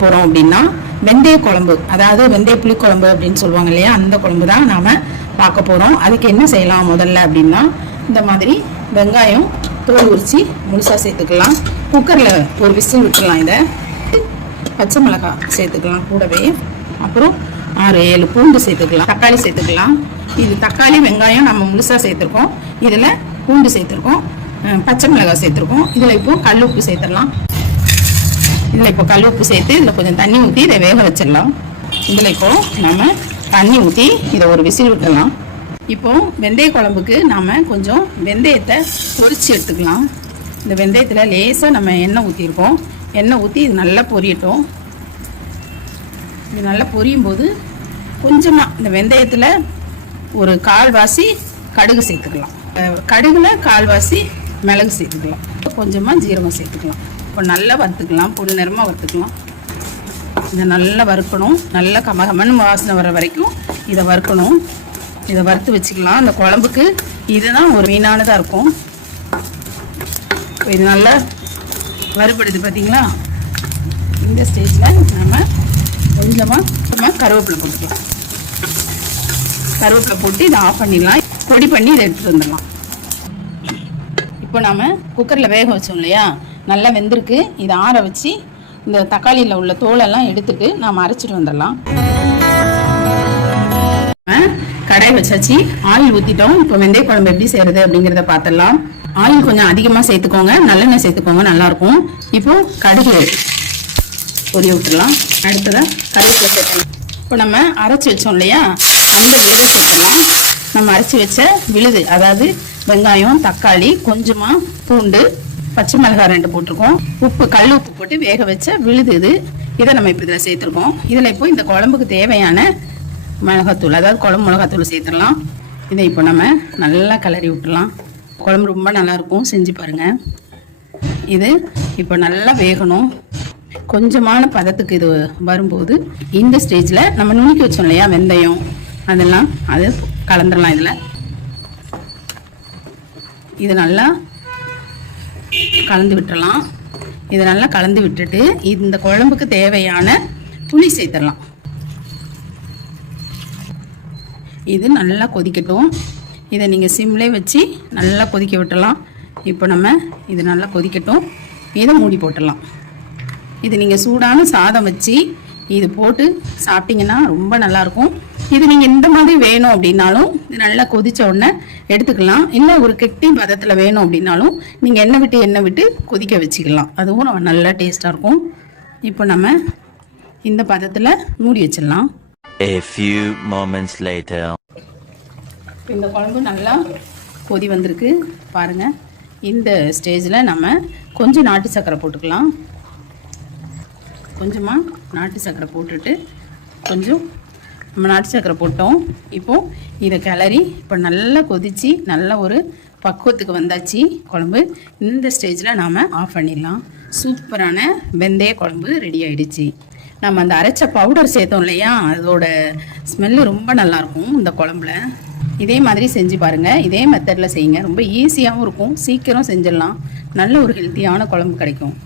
பார்க்க போகிறோம் அப்படின்னா வெந்தய குழம்பு, அதாவது வெந்தய புளி குழம்பு அப்படின்னு சொல்லுவாங்க இல்லையா, அந்த குழம்பு தான் நாம் பார்க்க போகிறோம். அதுக்கு என்ன செய்யலாம் முதல்ல அப்படின்னா, இந்த மாதிரி வெங்காயம் தோல் உரித்து முழுசாக சேர்த்துக்கலாம். குக்கரில் ஒரு விசில் விட்டுடலாம். இதை பச்சை மிளகாய் சேர்த்துக்கலாம் கூடவே. அப்புறம் 6-7 பூண்டு சேர்த்துக்கலாம். தக்காளி சேர்த்துக்கலாம். இது தக்காளி வெங்காயம் நம்ம முழுசாக சேர்த்துருக்கோம். இதில் பூண்டு சேர்த்துருக்கோம், பச்சை மிளகாய் சேர்த்துருக்கோம். இதில் இப்போ கல் உப்பு சேர்த்துடலாம். இதில் இப்போ கல் உப்பு சேர்த்து இதில் கொஞ்சம் தண்ணி ஊற்றி இதை வேக வச்சிடலாம். இதில் இப்போ நம்ம தண்ணி ஊற்றி இதை ஒரு விசில் விட்டுடலாம். இப்போ வெந்தய குழம்புக்கு நாம் கொஞ்சம் வெந்தயத்தை பொரிச்சு எடுத்துக்கலாம். இந்த வெந்தயத்தில் லேசாக நம்ம எண்ணெய் ஊற்றிருக்கோம். எண்ணெய் ஊற்றி இது நல்லா பொரியட்டும். இது நல்லா பொரியும் போது கொஞ்சமாக இந்த வெந்தயத்தில் ஒரு கால்வாசி கடுகு சேர்த்துக்கலாம். கடுகுல கால்வாசி மிளகு சேர்த்துக்கலாம். கொஞ்சமாக ஜீரகம் சேர்த்துக்கலாம். இப்போ நல்லா வறுத்துக்கலாம். பொண்ணு நேரமாக வறுத்துக்கலாம். இதை நல்லா வறுக்கணும். நல்லா கமகமன்னு வாசனை வர வரைக்கும் இதை வறுக்கணும். இதை வறுத்து வச்சுக்கலாம். அந்த குழம்புக்கு இதுதான் ஒரு மீனானதாக இருக்கும். இது நல்லா வறுபடுது பார்த்தீங்களா? இந்த ஸ்டேஜில் நம்ம கொஞ்சமாக கருவேப்பிலை போட்டுக்கலாம். கருவேப்பிலை போட்டு இதை ஆஃப் பண்ணிடலாம். பொடி பண்ணி இதை எடுத்துகிட்டு வந்துடலாம். இப்போ நாம் குக்கரில் வேக வச்சோம் இல்லையா, நல்லா வெந்திருக்கு. இதை ஆற வச்சு இந்த தக்காளியில் உள்ள தோலெல்லாம் எடுத்துட்டு நாம் அரைச்சிட்டு வந்துடலாம். கடாய் வச்சாச்சு, ஆயில் ஊற்றிட்டோம். இப்போ வெந்தய குழம்பு எப்படி செய்கிறது அப்படிங்கிறத பார்த்துடலாம். ஆயில் கொஞ்சம் அதிகமாக சேர்த்துக்கோங்க, நல்லெண்ணெய் சேர்த்துக்கோங்க, நல்லாயிருக்கும். இப்போ கடுகு பொரிய விட்டுடலாம். அடுத்ததாக கருவேப்பிலை சேர்த்தலாம். இப்போ நம்ம அரைச்சி வச்சோம் இல்லையா, அந்த விழுதை சேர்த்துடலாம். நம்ம அரைச்சி வச்ச விழுது, அதாவது வெங்காயம், தக்காளி, கொஞ்சமாக பூண்டு, பச்சை மிளகாய் 2 போட்டிருக்கோம். உப்பு, கல் உப்பு போட்டு வேக வச்ச விழுது இது. இதை நம்ம இப்போ இதில் சேர்த்துருக்கோம். இதில் இப்போ இந்த குழம்புக்கு தேவையான மிளகாத்தூள், அதாவது குழம்பு மிளகாத்தூள் சேர்த்துடலாம். இதை இப்போ நம்ம நல்லா கிளறி விட்டுடலாம். குழம்பு ரொம்ப நல்லாயிருக்கும், செஞ்சு பாருங்கள். இது இப்போ நல்லா வேகணும். கொஞ்சமான பதத்துக்கு இது வரும்போது இந்த ஸ்டேஜில் நம்ம நுணுக்கி வச்சோம் இல்லையா வெந்தயம், அதெல்லாம் அது கலந்துடலாம். இது நல்லா கலந்து விட்டுடலாம். இதை நல்லா கலந்து விட்டுட்டு இந்த குழம்புக்கு தேவையான புளி சேர்த்துடலாம். இது நல்லா கொதிக்கட்டும். இதை நீங்கள் சிம்லேயே வச்சு நல்லா கொதிக்க விட்டுடலாம். இப்போ நம்ம இது நல்லா கொதிக்கட்டும். இதை மூடி போட்டுடலாம். இது நீங்கள் சூடான சாதம் வச்சு இது போட்டு சாப்பிட்டீங்கன்னா ரொம்ப நல்லாயிருக்கும். இது நீங்கள் இந்த மாதிரி வேணும் அப்படின்னாலும் இது நல்லா கொதித்த உடனே எடுத்துக்கலாம். இல்லை ஒரு கெட்டி பதத்தில் வேணும் அப்படின்னாலும் நீங்கள் எண்ணெய் விட்டு கொதிக்க வச்சுக்கலாம். அதுவும் நல்லா டேஸ்ட்டாக இருக்கும். இப்போ நம்ம இந்த பதத்தில் மூடி வச்சிடலாம். A few moments later. இந்த குழம்பு நல்லா கொதி வந்திருக்கு பாருங்கள். இந்த ஸ்டேஜில் நம்ம கொஞ்சம் நாட்டு சர்க்கரை போட்டுக்கலாம். கொஞ்சமாக நாட்டு சர்க்கரை போட்டுட்டு கொஞ்சம் நம்ம நாட்டு சர்க்கரை போட்டோம். இப்போது இதை கிளறி இப்போ நல்லா கொதித்து நல்ல ஒரு பக்குவத்துக்கு வந்தாச்சு குழம்பு. இந்த ஸ்டேஜில் நாம் ஆஃப் பண்ணிடலாம். சூப்பரான வெந்தய குழம்பு ரெடி ஆகிடுச்சு. நம்ம அந்த அரைச்ச பவுடர் சேர்த்தோம் இல்லையா, அதோட ஸ்மெல்லு ரொம்ப நல்லாயிருக்கும் இந்த குழம்புல. இதே மாதிரி செஞ்சு பாருங்கள். இதே மெத்தடில் செய்யுங்க. ரொம்ப ஈஸியாகவும் இருக்கும், சீக்கிரம் செஞ்சிடலாம். நல்ல ஒரு ஹெல்த்தியான குழம்பு கிடைக்கும்.